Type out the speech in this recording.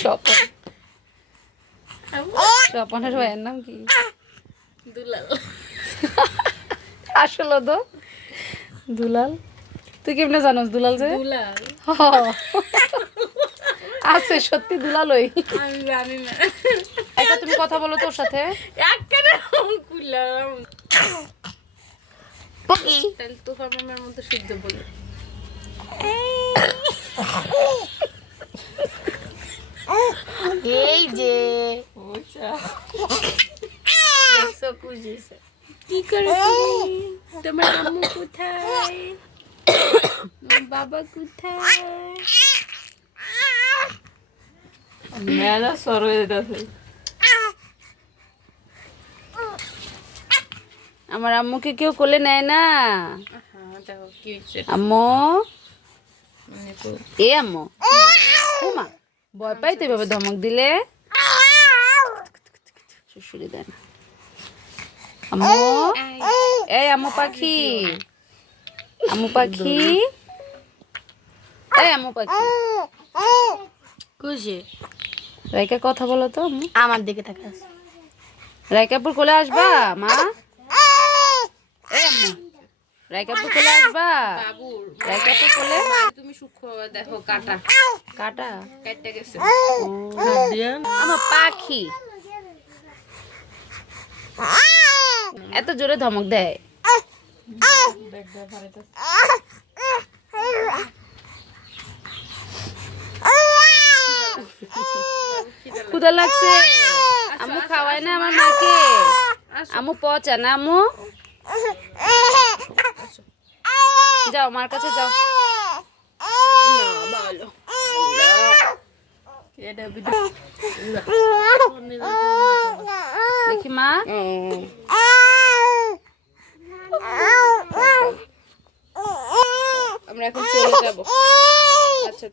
স্বপন স্বপনের ভাইয়ের নাম কি? দুলাল। আসলে তো দুলাল। তুই কেমনে জানোস দুলাল যে? দুলাল হ, আছে সত্যি দুলালই। আমি জানি না। এটা তুমি কথা বলো তোর সাথে। একবারে কুলাম। পকি তাহলে তো ফার্মের মধ্যে শুদ্ধ বলে। এই যে কি করে তুমি? তোমার আম্মু কোথায়? তোমার বাবা কোথায়? মেলা সর হয়ে যেতেছে। আমার আম্মুকে কেউ কোলে নেয় না। হ্যাঁ দেখো কি হচ্ছে। আম্মু মানে তো এ আম্মু ওমা ভয় পাই তো এভাবে ধমক দিলে। শুশুরি দেন আম্মু। এই আম্মু পাখি, আম্মু পাখি, এই আম্মু পাখি। খুশি রাইকা কথা বলো তো আম্মু। আমার দিকে তাকাস। রাইকাপুর কোলে আসবা মা? এই আম্মু রাইকাপুর কোলে আসবা? বাবুর রাইকাপুর কোলে। তুমি সূক্ষ্ম দেখো কাটা কাটা কাটতে গেছে। আমার পাখি এত জোরে ধমক দেয়। ক্ষুধা লাগছে, আম্মু খাওয়ায় না আমার মাকে। আম্মু পচা না আম্মু। যাও মার কাছে যাও। ভালো দেখি মা। আমরা এখন চলে যাবো। আচ্ছা